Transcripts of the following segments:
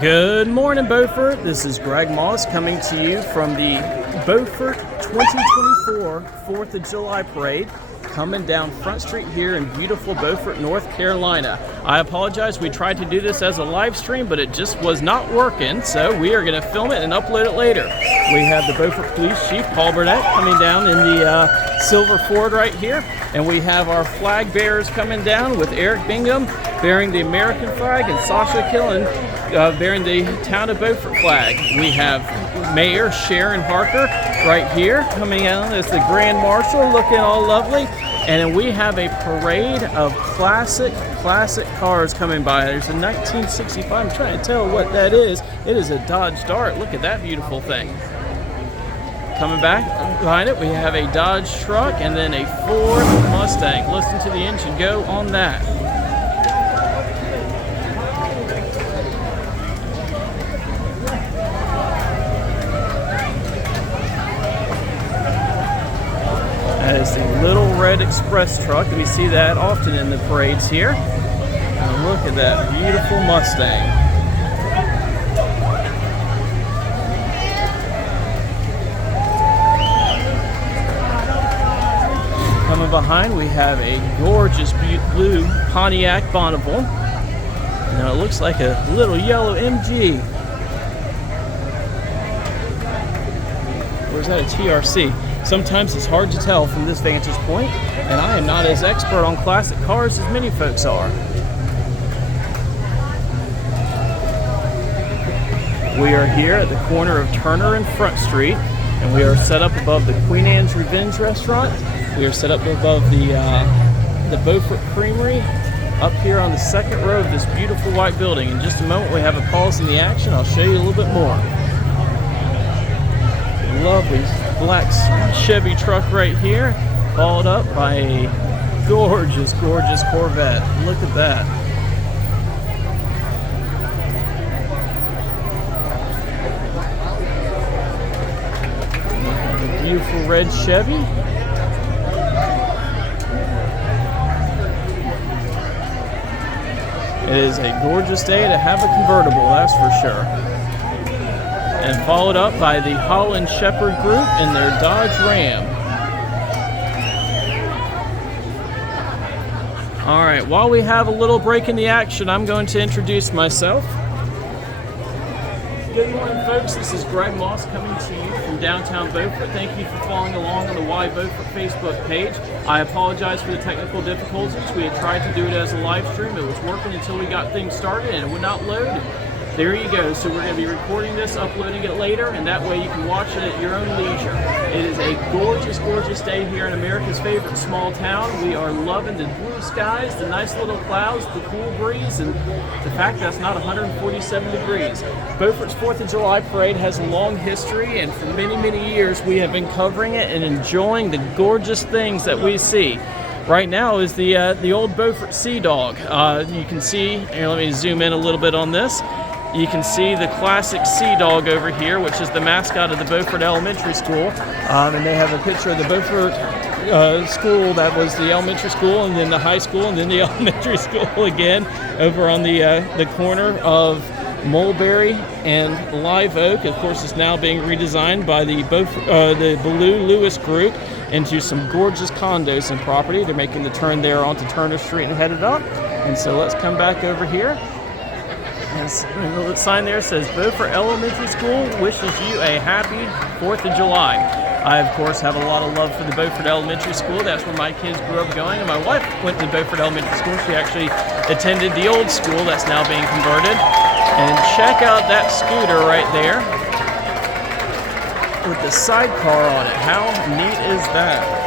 Good morning, Beaufort. This is Greg Moss coming to you from the Beaufort 2024 4th of July Parade, coming down Front Street here in beautiful Beaufort, North Carolina. I apologize, we tried to do this as a live stream, but it just was not working, so we are going to film it and upload it later. We have the Beaufort Police Chief, Paul Burnett, coming down in the silver Ford right here, and we have our flag bearers coming down with Eric Bingham bearing the American flag and Sasha Killen bearing the Town of Beaufort flag. We have Mayor Sharon Harker right here coming out as the Grand Marshal, looking all lovely. And then we have a parade of classic cars coming by. There's a 1965. I'm trying to tell what that is. It is a Dodge Dart. Look at that beautiful thing. Coming back behind it, we have a Dodge truck and then a Ford Mustang. Listen to the engine go on that. That is the Little Red Express truck. We see that often in the parades here. And look at that beautiful Mustang. Coming behind, we have a gorgeous blue Pontiac Bonneville. Now it looks like a little yellow MG. Or is that a TRC? Sometimes it's hard to tell from this vantage point, and I am not as expert on classic cars as many folks are. We are here at the corner of Turner and Front Street, and we are set up above the Queen Anne's Revenge restaurant. We are set up above the Beaufort Creamery, up here on the second row of this beautiful white building. In just a moment, we have a pause in the action. I'll show you a little bit more. Lovely black Chevy truck right here, followed up by a gorgeous Corvette. Look at that. The beautiful red Chevy. It is a gorgeous day to have a convertible, that's for sure. And followed up by the Holland Shepherd Group in their Dodge Ram. All right, while we have a little break in the action, I'm going to introduce myself. Good morning, folks. This is Greg Moss coming to you from downtown Beaufort. Thank you for following along on the Why Beaufort Facebook page. I apologize for the technical difficulties. We had tried to do it as a live stream. It was working until we got things started and it would not load. There you go. So we're going to be recording this, uploading it later, and that way you can watch it at your own leisure. It is a gorgeous day here in America's favorite small town. We are loving the blue skies, the nice little clouds, the cool breeze, and the fact that it's not 147 degrees. Beaufort's 4th of July Parade has a long history, and for many years we have been covering it and enjoying the gorgeous things that we see. Right now is the old Beaufort Sea Dog. You can see, here, let me zoom in a little bit on this. You can see the classic Sea Dog over here, which is the mascot of the Beaufort Elementary School. And they have a picture of the Beaufort school that was the elementary school, and then the high school, and then the elementary school again, over on the corner of Mulberry and Live Oak. Of course, it's now being redesigned by the Baloo Lewis Group into some gorgeous condos and property. They're making the turn there onto Turner Street and headed up. And so let's come back over here. And the sign there says Beaufort Elementary School wishes you a happy 4th of July. I, of course, have a lot of love for the Beaufort Elementary School. That's where my kids grew up going. And my wife went to Beaufort Elementary School. She actually attended the old school that's now being converted. And check out that scooter right there with the sidecar on it. How neat is that?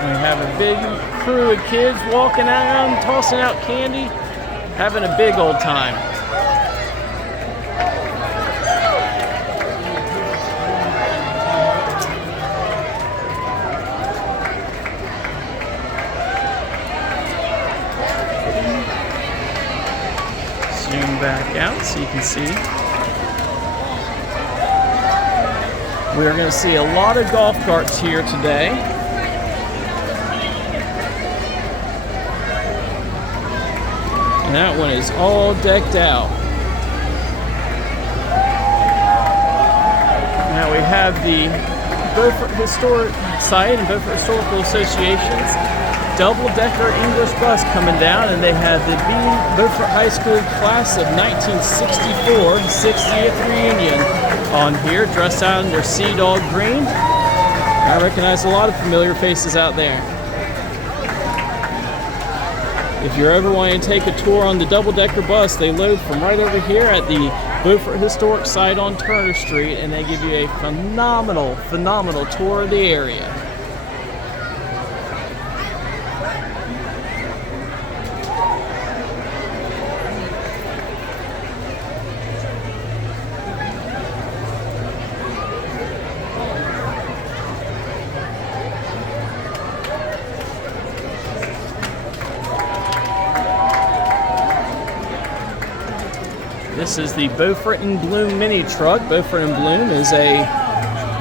We have a big crew of kids walking around, tossing out candy, having a big old time. Zoom back out so you can see. We are going to see a lot of golf carts here today. And that one is all decked out. Now we have the Beaufort Historic Site and Beaufort Historical Association's double-decker English bus coming down, and they have the Beaufort High School class of 1964 60th reunion on here, dressed out in their Sea Dog green. I recognize a lot of familiar faces out there. If you're ever wanting to take a tour on the double-decker bus, they load from right over here at the Beaufort Historic Site on Turner Street, and they give you a phenomenal tour of the area. This is the Beaufort and Bloom mini truck. Beaufort and Bloom is a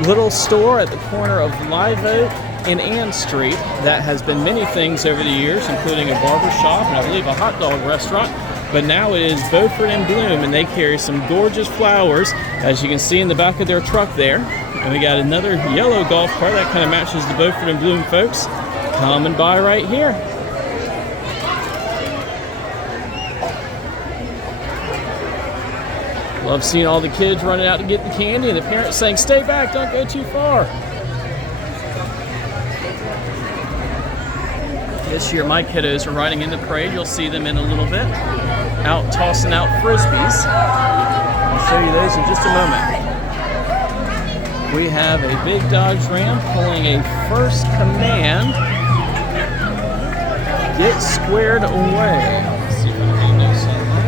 little store at the corner of Live Oak and Ann Street that has been many things over the years, including a barber shop and I believe a hot dog restaurant. But now it is Beaufort and Bloom, and they carry some gorgeous flowers, as you can see in the back of their truck there. And we got another yellow golf cart that kind of matches the Beaufort and Bloom folks coming by right here. Love seeing all the kids running out to get the candy and the parents saying, "Stay back, don't go too far." This year my kiddos are riding in the parade. You'll see them in a little bit, out tossing out frisbees. I'll show you those in just a moment. We have a big Dodge Ram pulling a First Command. Get squared away. Let's see if I can hang those on that.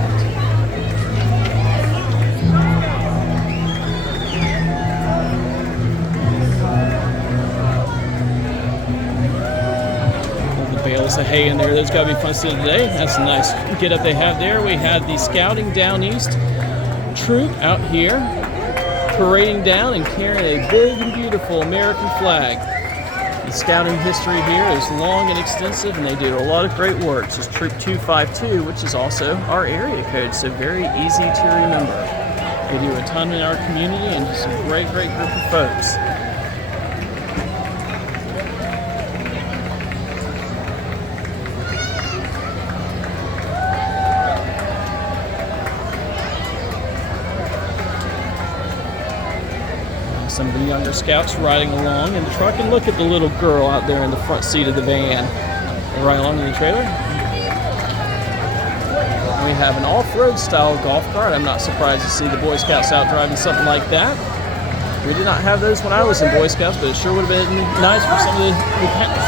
Bales of hay in there. Those got to be fun to see today. That's a nice get up they have there. We have the Scouting Down East troop out here parading down and carrying a big and beautiful American flag. The scouting history here is long and extensive, and they do a lot of great work. This is Troop 252, which is also our area code, so very easy to remember. They do a ton in our community and just a great group of folks. Some of the younger scouts riding along in the truck, and look at the little girl out there in the front seat of the van. They ride along in the trailer. We have an off-road style golf cart. I'm not surprised to see the Boy Scouts out driving something like that. We did not have those when I was in Boy Scouts, but it sure would have been nice for some of the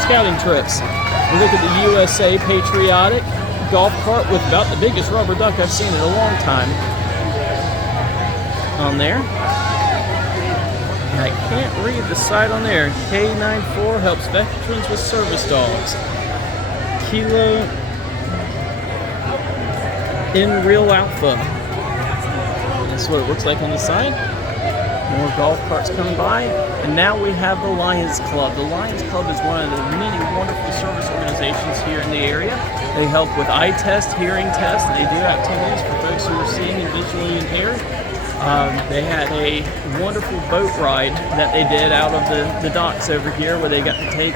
scouting trips. We look at the USA Patriotic golf cart with about the biggest rubber duck I've seen in a long time on there. I can't read the site on there. K94 helps veterans with service dogs. Kilo in Real Alpha. That's what it looks like on the side. More golf carts coming by. And now we have the Lions Club. The Lions Club is one of the many wonderful service organizations here in the area. They help with eye test, hearing test, and they do activities for folks who are seeing and visually impaired. They had a wonderful boat ride that they did out of the docks over here, where they got to take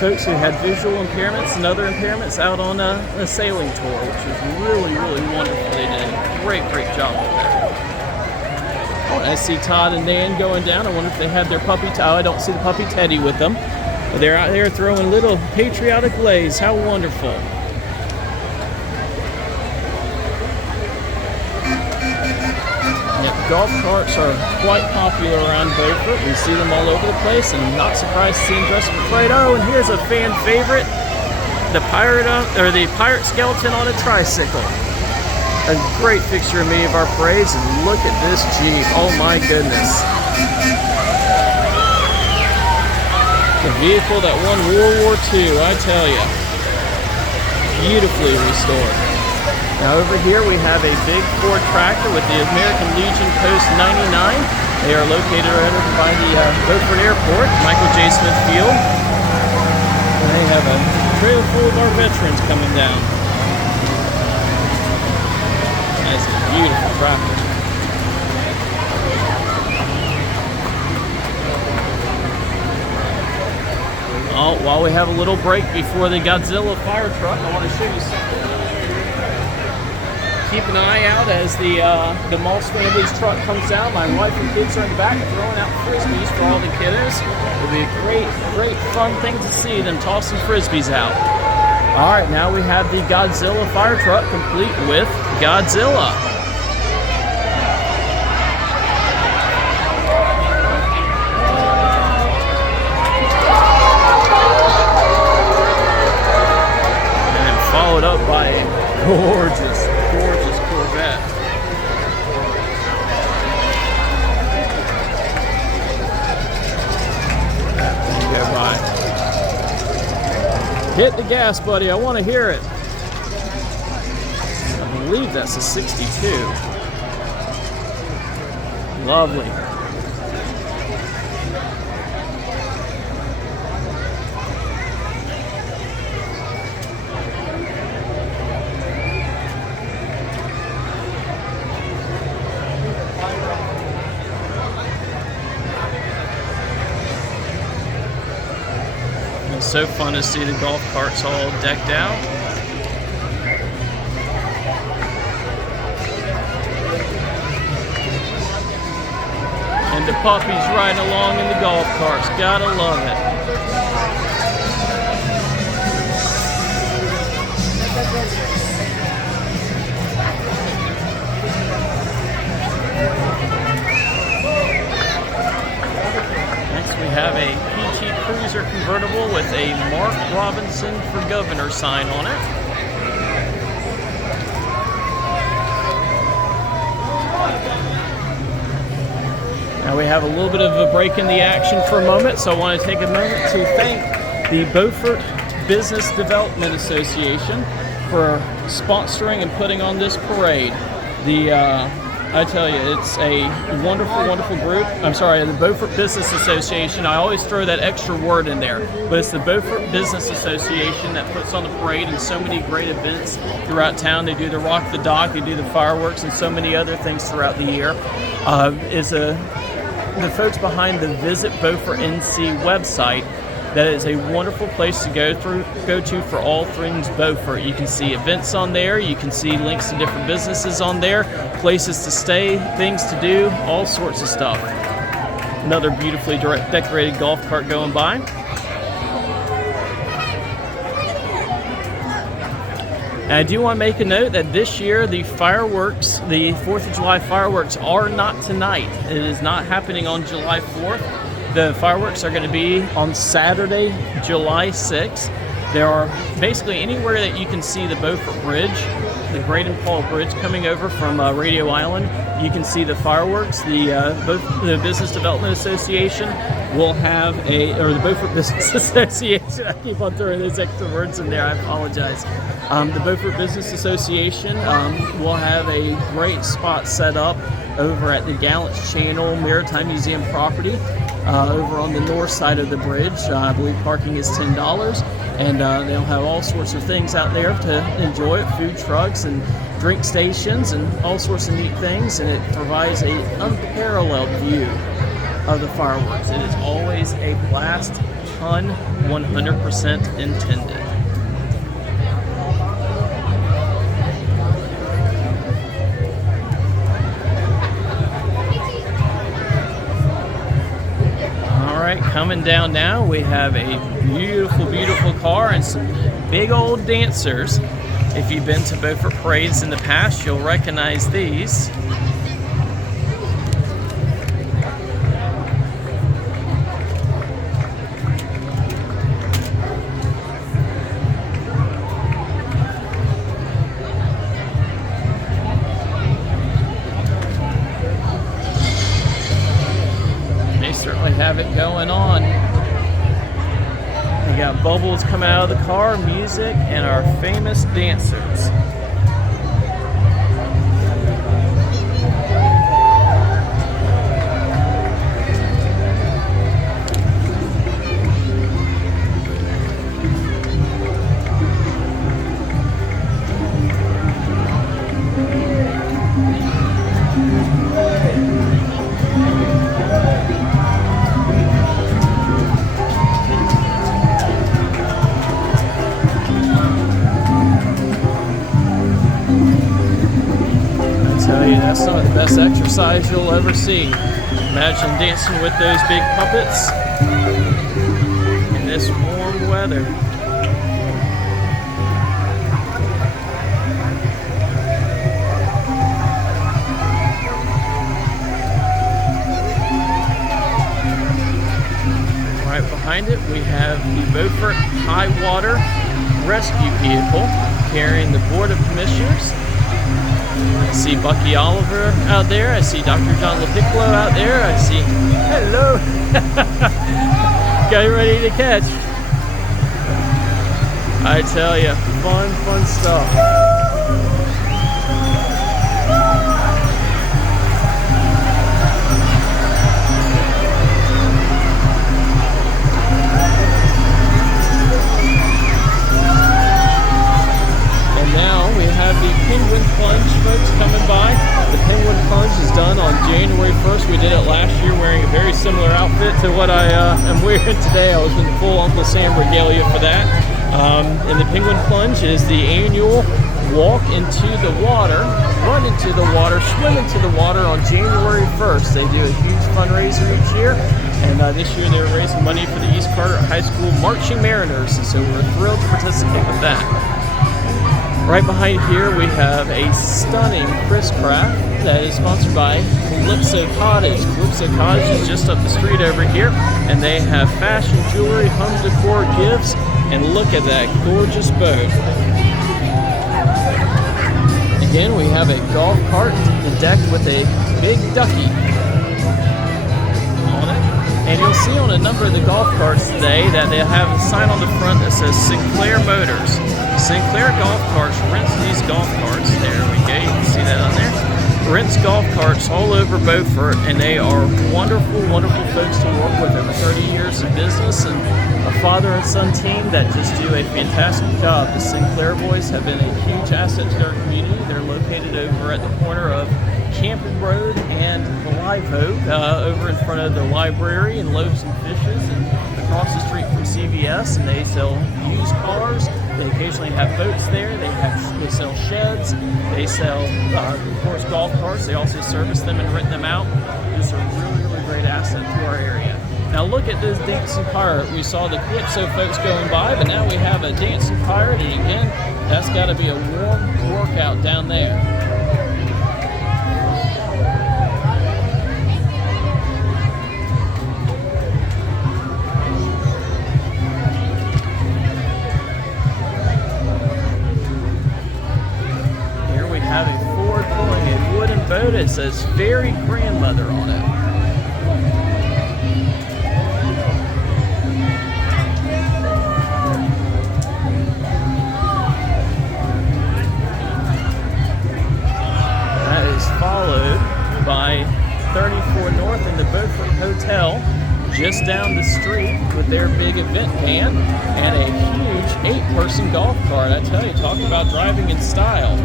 folks who had visual impairments and other impairments out on a sailing tour, which was really wonderful. They did a great job with that. Oh, I see Todd and Dan going down. I wonder if they have their puppy. I don't see the puppy Teddy with them, but they're out there throwing little patriotic lays. How wonderful. Golf carts are quite popular around Beaufort. We see them all over the place, and I'm not surprised to see them dressed for parade. Oh, and here's a fan favorite, the pirate skeleton on a tricycle. A great fixture of many of our parades, and look at this Jeep. Oh my goodness. The vehicle that won World War II, I tell you. Beautifully restored. Now over here we have a big Ford tractor with the American Legion Post 99. They are located right over by the Beaufort Airport, Michael J. Smith Field. And they have a trailer full of our veterans coming down. That's a beautiful tractor. Oh, while we have a little break before the Godzilla fire truck, I want to show you something. Keep an eye out as the Moss family's truck comes down. My wife and kids are in the back throwing out frisbees for all the kiddos. It'll be a great fun thing to see them tossing frisbees out. All right, now we have the Godzilla fire truck complete with Godzilla. And followed up by a gorgeous Corvette. Go by. Hit the gas, buddy. I want to hear it. I believe that's a 62. Lovely. It's so fun to see the golf carts all decked out. And the puppies riding along in the golf carts. Gotta love it. Next we have a PT Cruiser convertible with a Mark Robinson for Governor sign on it. Now we have a little bit of a break in the action for a moment, so I want to take a moment to thank the Beaufort Business Development Association for sponsoring and putting on this parade. I tell you, it's a wonderful group. I'm sorry, the Beaufort Business Association. I always throw that extra word in there, but it's the Beaufort Business Association that puts on the parade and so many great events throughout town. They do the Rock the Dock, they do the fireworks, and so many other things throughout the year. The folks behind the Visit Beaufort NC website. That is a wonderful place to go to for all things Beaufort. You can see events on there, you can see links to different businesses on there, places to stay, things to do, all sorts of stuff. Another beautifully decorated golf cart going by. And I do want to make a note that this year the fireworks, the 4th of July fireworks, are not tonight. It is not happening on July 4th. The fireworks are going to be on Saturday, July 6th. There are basically anywhere that you can see the Beaufort Bridge, the Great and Paul Bridge coming over from Radio Island. You can see the fireworks. The Business Development Association will have the Beaufort Business Association. I keep on throwing those extra words in there. I apologize. The Beaufort Business Association will have a great spot set up over at the Gallants Channel Maritime Museum property. Over on the north side of the bridge. I believe parking is $10, and they'll have all sorts of things out there to enjoy it, food trucks and drink stations and all sorts of neat things, and it provides an unparalleled view of the fireworks. It is always a blast, pun 100% intended. Coming down now, we have a beautiful car and some big old dancers. If you've been to Beaufort parades in the past, you'll recognize these. Certainly have it going on. We got bubbles coming out of the car, music, and our famous dancers. tell you, that's some of the best exercise you'll ever see. Imagine dancing with those big puppets in this warm weather. Right behind it, we have the Beaufort High Water Rescue Vehicle carrying the Board of Commissioners. I see Bucky Oliver out there. I see Dr. John LaPiccolo out there. I see, hello. Got you ready to catch. I tell you, fun stuff. The Penguin Plunge folks coming by. The Penguin Plunge is done on January 1st. We did it last year wearing a very similar outfit to what I am wearing today. I was in full Uncle Sam regalia for that. And the Penguin Plunge is the annual walk into the water, run into the water, swim into the water on January 1st. They do a huge fundraiser each year. And this year they were raising money for the East Carteret High School Marching Mariners. And so we're thrilled to participate with that. Right behind here we have a stunning Chris Craft that is sponsored by Calypso Cottage. Calypso Cottage is just up the street over here, and they have fashion jewelry, home decor, gifts, and look at that gorgeous boat. Again, we have a golf cart decked with a big ducky on it. And you'll see on a number of the golf carts today that they have a sign on the front that says Sinclair Motors. Sinclair Golf Carts rents these golf carts. There we go, you can see that on there. Rents golf carts all over Beaufort, and they are wonderful folks to work with. Over 30 years of business and a father and son team that just do a fantastic job. The Sinclair boys have been a huge asset to our community. They're located over at the corner of Campbell Road and Live Oak, over in front of the library and Loaves and Fishes, and across the street from CVS. And they sell used cars. They occasionally have boats there. They sell sheds. They sell, of course, golf carts. They also service them and rent them out. It's a really great asset to our area. Now look at this dancing pirate. We saw the Calypso folks going by, but now we have a dancing pirate, and again, that's got to be a warm workout down there. Have a Ford pulling a wooden boat. It says Fairy Grandmother on it. That is followed by 34 North in the Beaufort Hotel just down the street with their big event van and a huge 8-person golf cart. I tell you, talk about driving in style.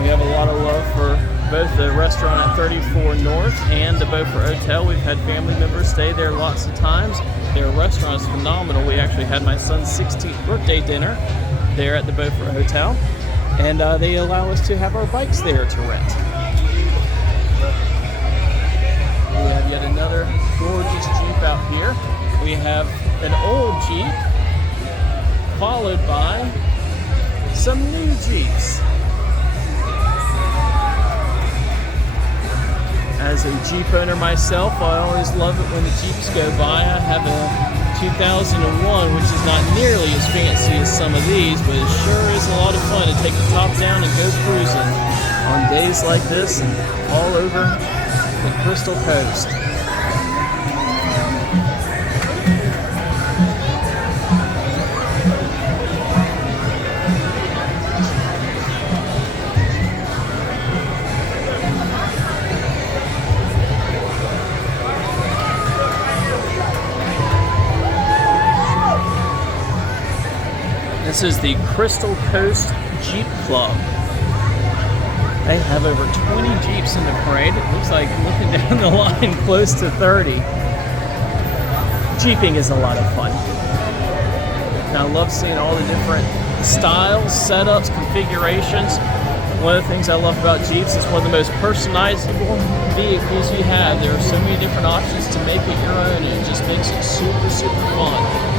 We have a lot of love for both the restaurant at 34 North and the Beaufort Hotel. We've had family members stay there lots of times. Their restaurant is phenomenal. We actually had my son's 16th birthday dinner there at the Beaufort Hotel, and they allow us to have our bikes there to rent. We have yet another gorgeous Jeep out here. We have an old Jeep followed by some new Jeeps. As a Jeep owner myself, I always love it when the Jeeps go by. I have a 2001, which is not nearly as fancy as some of these, but it sure is a lot of fun to take the top down and go cruising on days like this and all over the Crystal Coast. This is the Crystal Coast Jeep Club. They have over 20 Jeeps in the parade. It looks like, looking down the line, close to 30. Jeeping is a lot of fun. And I love seeing all the different styles, setups, configurations. One of the things I love about Jeeps is one of the most personalizable vehicles you have. There are so many different options to make it your own, and it just makes it super, super fun.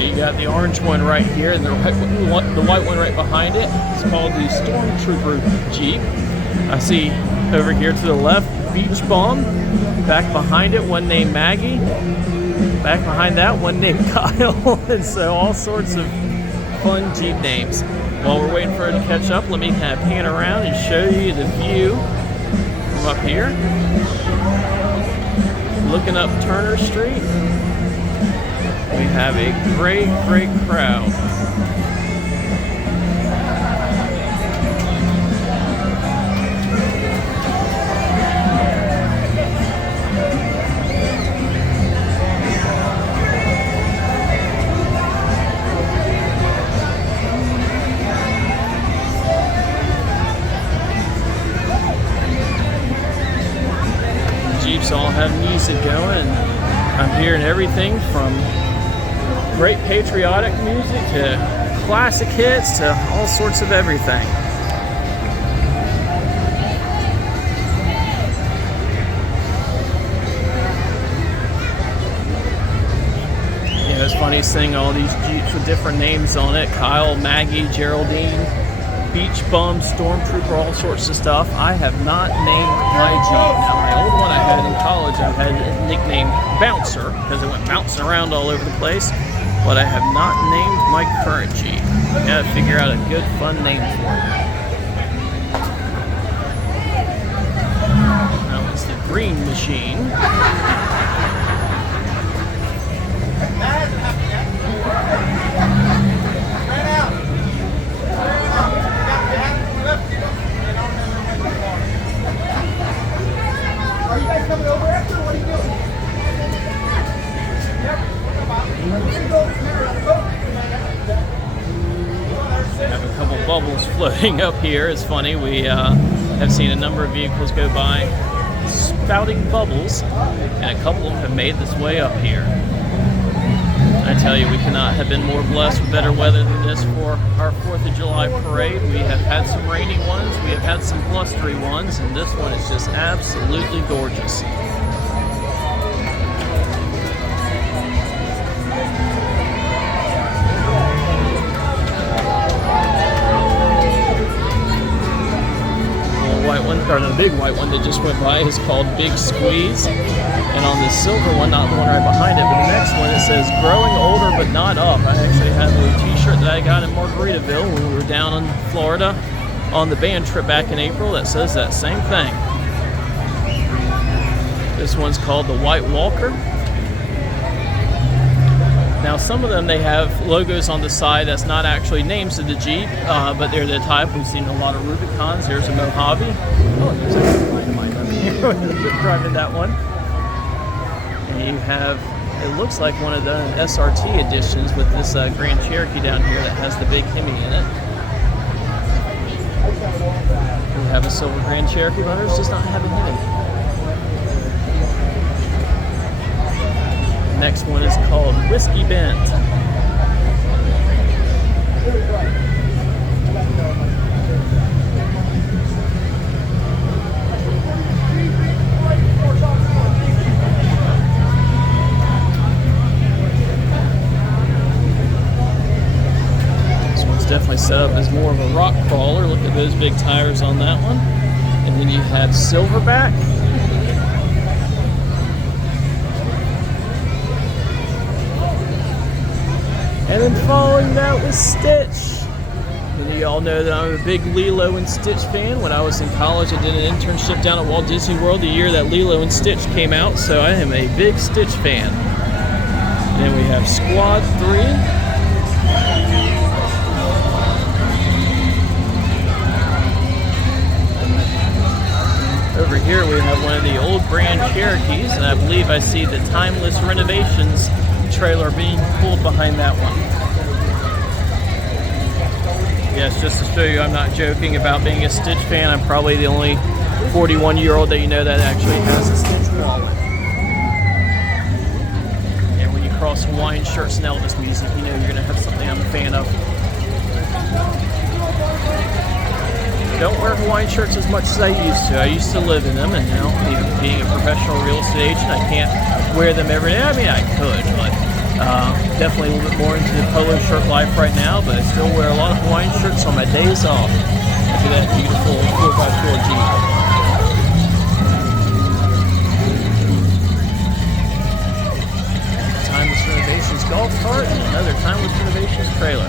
You got the orange one right here and the white one right behind it. It's called the Stormtrooper Jeep. I see over here to the left, Beach Bum. Back behind it, one named Maggie. Back behind that, one named Kyle. And so all sorts of fun Jeep names. While we're waiting for it to catch up, let me kind of pan around and show you the view from up here. Looking up Turner Street. We have a great, great crowd. Jeeps all have music going. I'm hearing everything from great patriotic music to classic hits to all sorts of everything. You know, it's funny seeing all these Jeeps with different names on it. Kyle, Maggie, Geraldine, Beach Bum, Stormtrooper, all sorts of stuff. I have not named my Jeep. Now, my old one I had in college, I had it nicknamed Bouncer because it went bouncing around all over the place. But I have not named my current Jeep. I gotta figure out a good, fun name for it. That was the Green Machine. Are you guys coming over after? What are you doing? Have a couple bubbles floating up here. It's funny, we have seen a number of vehicles go by spouting bubbles, and a couple of them have made this way up here. I tell you, we cannot have been more blessed with better weather than this for our 4th of July parade. We have had some rainy ones, we have had some blustery ones, and this one is just absolutely gorgeous. Or the big white one that just went by is called Big Squeeze, and on the silver one, not the one right behind it, but the next one, it says growing older but not up. I actually have a t-shirt that I got in Margaritaville when we were down in Florida on the band trip back in April that says that same thing. This one's called the White Walker. Now, some of them, they have logos on the side that's not actually names of the Jeep, but they're the type. We've seen a lot of Rubicons. There's a Mojave. Oh, there's a Dynamite up here driving that one. And you have, it looks like one of the SRT editions with this Grand Cherokee down here that has the big Hemi in it. We have a silver Grand Cherokee, but ours does not have a Hemi. Next one is called Whiskey Bent. This one's definitely set up as more of a rock crawler. Look at those big tires on that one. And then you have Silverback. And then following that was Stitch. of y'all know that I'm a big Lilo and Stitch fan. When I was in college, I did an internship down at Walt Disney World the year that Lilo and Stitch came out, so I am a big Stitch fan. And then we have Squad 3. Over here we have one of the old brand Cherokees, and I believe I see the Timeless Renovations trailer being pulled behind that one. Yes, just to show you I'm not joking about being a Stitch fan. I'm probably the only 41-year-old that you know that actually has a Stitch wallet. And when you cross Hawaiian shirts and Elvis music, you know you're going to have something I'm a fan of. Don't wear Hawaiian shirts as much as I used to. I used to live in them, and now, even being a professional real estate agent, I can't wear them every day. I mean, I could, but definitely a little bit more into the polo shirt life right now, but I still wear a lot of Hawaiian shirts on my days off. Look at that beautiful 4x4 Jeep. Timeless Renovations golf cart and another Timeless Renovations trailer.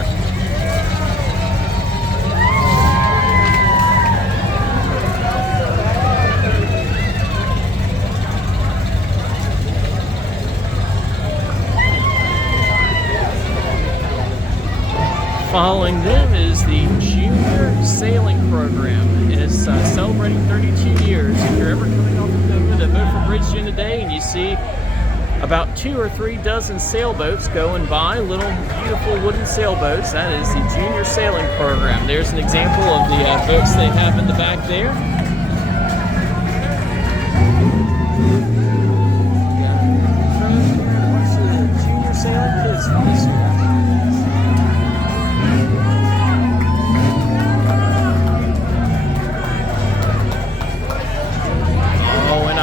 Following them is the Junior Sailing Program. It's celebrating 32 years. If you're ever coming off the Beaufort Bridge during the day and you see about 2 or 3 dozen sailboats going by, little beautiful wooden sailboats, that is the Junior Sailing Program. There's an example of the boats they have in the back there. What's the Junior Sailing Kids from this year?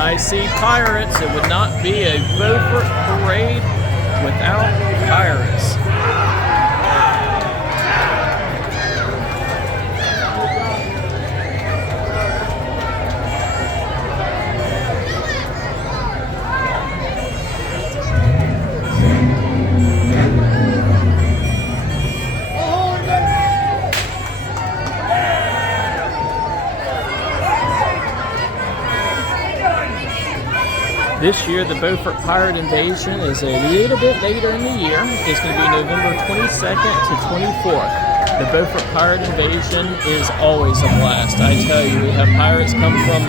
I see pirates. It would not be a Beaufort parade without pirates. This year, the Beaufort Pirate Invasion is a little bit later in the year. It's going to be November 22nd to 24th. The Beaufort Pirate Invasion is always a blast. I tell you, we have pirates come from...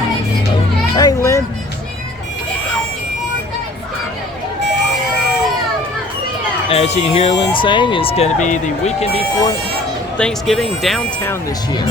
Hey, Lynn! As you can hear Lynn saying, it's going to be the weekend before Thanksgiving downtown this year.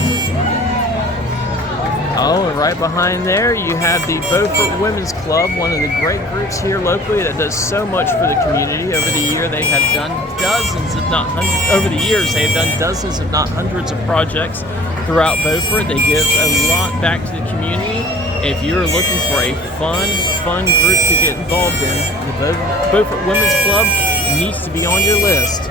Oh, and right behind there you have the Beaufort Women's Club, one of the great groups here locally that does so much for the community. Over the year they have done dozens, if not hundreds, over the years they have done dozens, if not hundreds of projects throughout Beaufort. They give a lot back to the community. If you're looking for a fun group to get involved in, the Beaufort Women's Club needs to be on your list.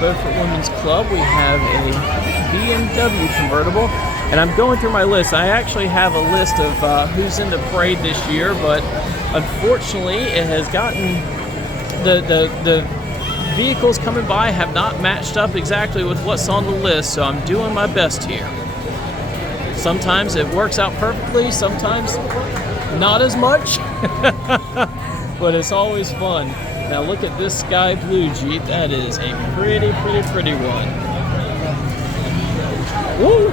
Beaufort Women's Club, we have a BMW convertible, and I'm going through my list. I actually have a list of who's in the parade this year, but unfortunately it has gotten the vehicles coming by have not matched up exactly with what's on the list, so I'm doing my best here. Sometimes it works out perfectly, sometimes not as much, but it's always fun. Now look at this sky blue Jeep. That is a pretty one. Woo!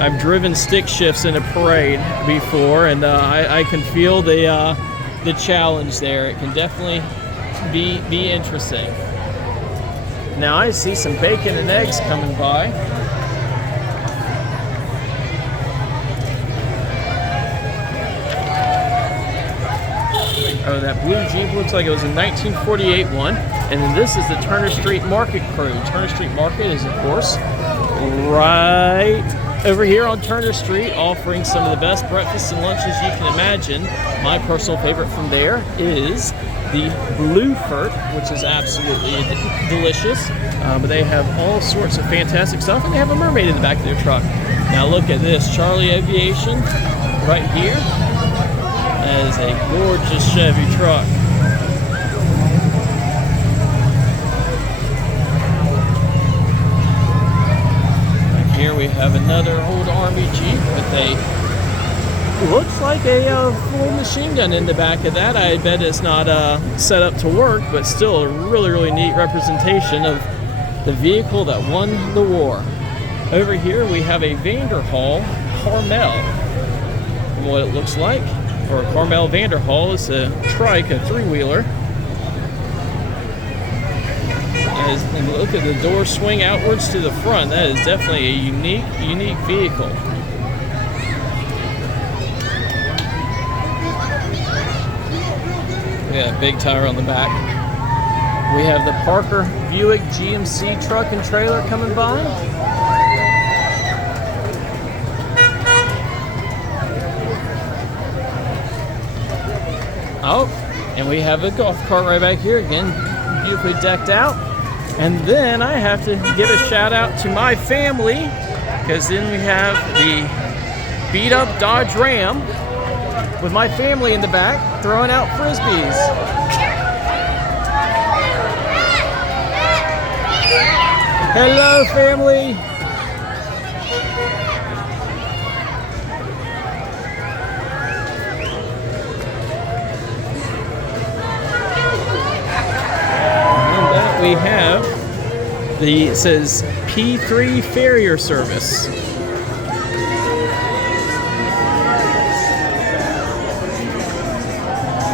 I've driven stick shifts in a parade before, and I can feel the challenge there. It can definitely be interesting. Now I see some bacon and eggs coming by. Oh, that blue Jeep looks like it was a 1948 one. And then this is the Turner Street Market crew. Turner Street Market is, of course, right Over here on Turner Street, offering some of the best breakfasts and lunches you can imagine. My personal favorite from there is the Beaufort, which is absolutely delicious. But they have all sorts of fantastic stuff, and they have a mermaid in the back of their truck. Now look at this, Charlie Aviation right here. That is a gorgeous Chevy truck. Here we have another old Army Jeep with looks like a full machine gun in the back of that. I bet it's not set up to work, but still a really neat representation of the vehicle that won the war. Over here we have a Vanderhall Carmel, from what it looks like, or a Carmel Vanderhall. It's a trike, a three-wheeler. And look at the door swing outwards to the front. That is definitely a unique vehicle. Yeah, big tire on the back. We have the Parker Buick GMC truck and trailer coming by. Oh, and we have a golf cart right back here again, beautifully decked out. And then I have to give a shout out to my family, because then we have the beat up Dodge Ram with my family in the back throwing out frisbees. Hello, family. We have it says P3 Farrier Service.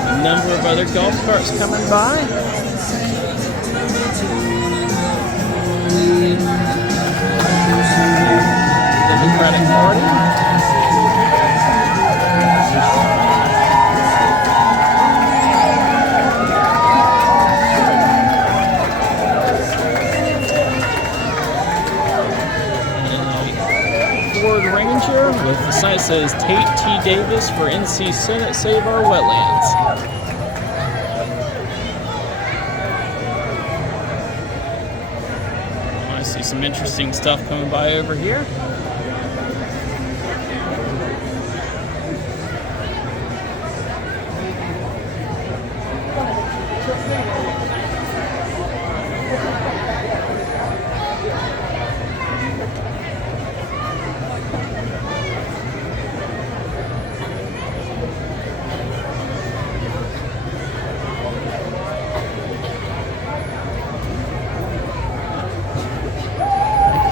A number of other golf carts coming by. Democratic Party. Ranger with the sign that says Tate T. Davis for NC Senate Save Our Wetlands. I see some interesting stuff coming by over here.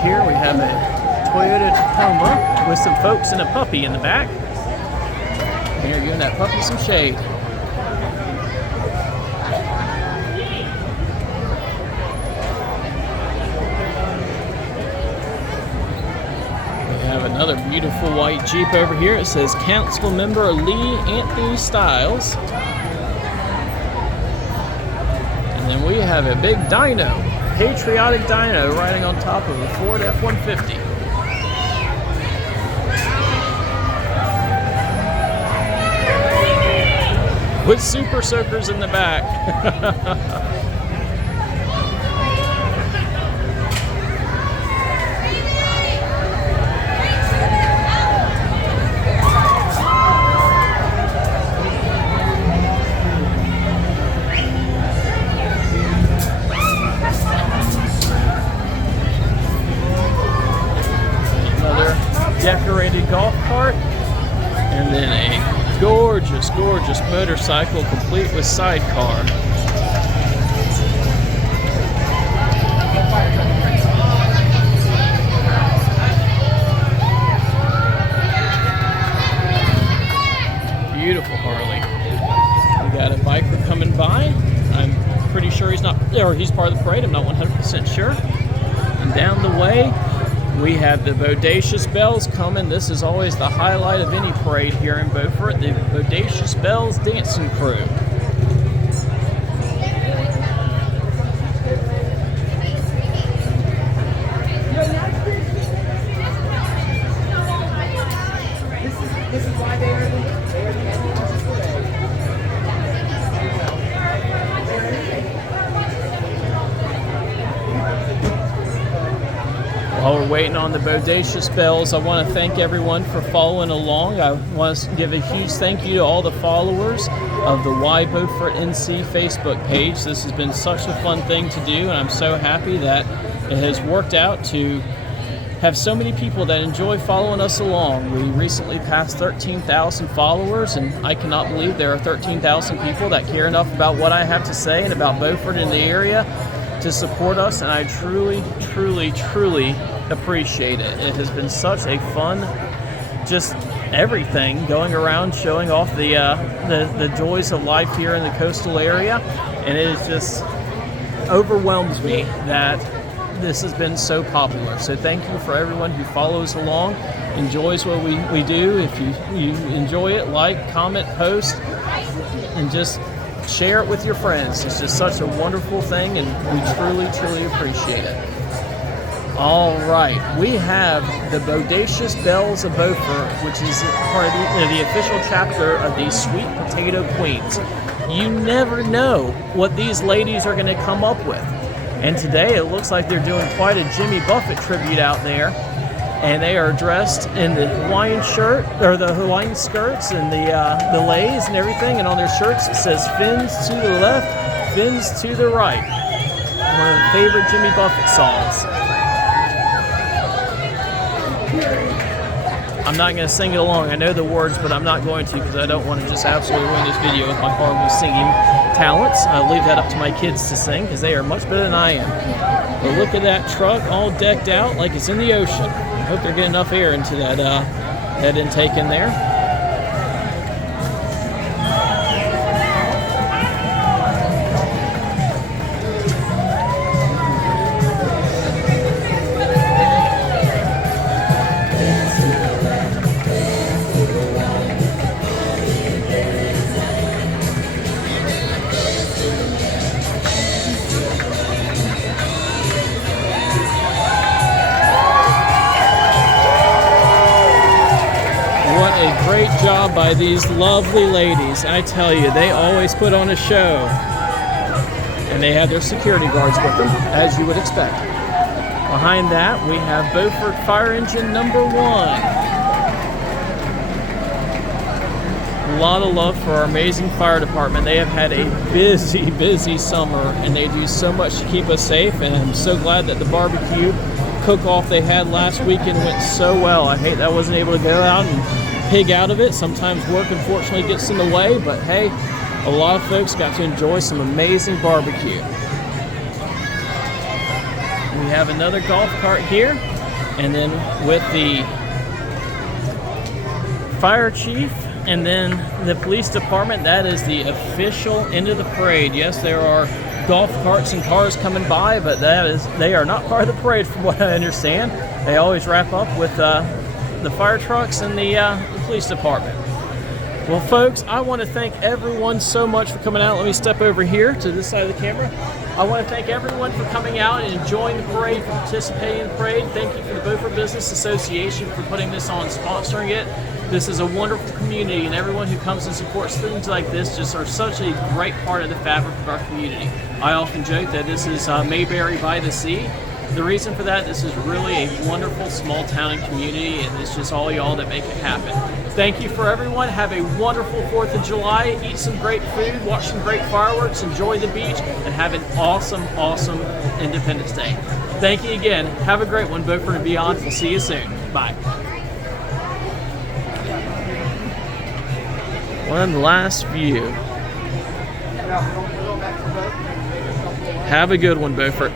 Here we have a Toyota Tacoma with some folks and a puppy in the back. And they're giving that puppy some shade. We have another beautiful white Jeep over here. It says Council Member Lee Anthony Stiles. And then we have a big dyno. Patriotic dyno riding on top of a Ford F-150. With super soakers in the back. Decorated golf cart, and then a gorgeous motorcycle complete with sidecar. Beautiful Harley. We got a biker coming by. I'm pretty sure he's not, or he's part of the parade. I'm not 100% sure. And down the way, we have the Bodacious Bells coming. This is always the highlight of any parade here in Beaufort, the Bodacious Bells Dancing Crew. waiting on the bodacious bells. I want to thank everyone for following along. I want to give a huge thank you to all the followers of the Y Beaufort NC Facebook page. This has been such a fun thing to do, and I'm so happy that it has worked out to have so many people that enjoy following us along. We recently passed 13,000 followers, and I cannot believe there are 13,000 people that care enough about what I have to say and about Beaufort in the area to support us, and I truly, truly, truly appreciate it. It has been such a fun, just everything, going around showing off the joys of life here in the coastal area, and it is just overwhelms me that this has been so popular. So thank you for everyone who follows along, enjoys what we do. If you enjoy it, like, comment, post, and just share it with your friends. It's just such a wonderful thing, and we truly, truly appreciate it. All right, we have the Bodacious Belles of Beaufort, which is part of the official chapter of the Sweet Potato Queens. You never know what these ladies are going to come up with. And today it looks like they're doing quite a Jimmy Buffett tribute out there. And they are dressed in the Hawaiian shirt, or the Hawaiian skirts, and the leis and everything. And on their shirts it says "Fins to the left, fins to the right." One of the favorite Jimmy Buffett songs. I'm not going to sing it along. I know the words, but I'm not going to because I don't want to just absolutely ruin this video with my horrible singing talents. I'll leave that up to my kids to sing because they are much better than I am. But look at that truck all decked out like it's in the ocean. I hope they're getting enough air into that intake in there. Great job by these lovely ladies. I tell you, they always put on a show. And they have their security guards with them, as you would expect. Behind that, we have Beaufort Fire Engine number 1. A lot of love for our amazing fire department. They have had a busy, busy summer, and they do so much to keep us safe. And I'm so glad that the barbecue cook-off they had last weekend went so well. I hate that I wasn't able to go out and pig out of it. Sometimes work unfortunately gets in the way, but hey, a lot of folks got to enjoy some amazing barbecue. We have another golf cart here, and then with the fire chief and then the police department, that is the official end of the parade. Yes, there are golf carts and cars coming by, but they are not part of the parade from what I understand. They always wrap up with the fire trucks and the police department. Well, folks, I want to thank everyone so much for coming out. Let me step over here to this side of the camera. I want to thank everyone for coming out and enjoying the parade, for participating in the parade. Thank you for the Beaufort Business Association for putting this on, sponsoring it. This is a wonderful community, and everyone who comes and supports things like this just are such a great part of the fabric of our community. I often joke that this is Mayberry by the sea. The reason for that, this is really a wonderful small town and community, and it's just all y'all that make it happen. Thank you for everyone. Have a wonderful 4th of July. Eat some great food, watch some great fireworks, enjoy the beach, and have an awesome, awesome Independence Day. Thank you again. Have a great one, Beaufort and beyond. We'll see you soon. Bye. One last view. Have a good one, Beaufort.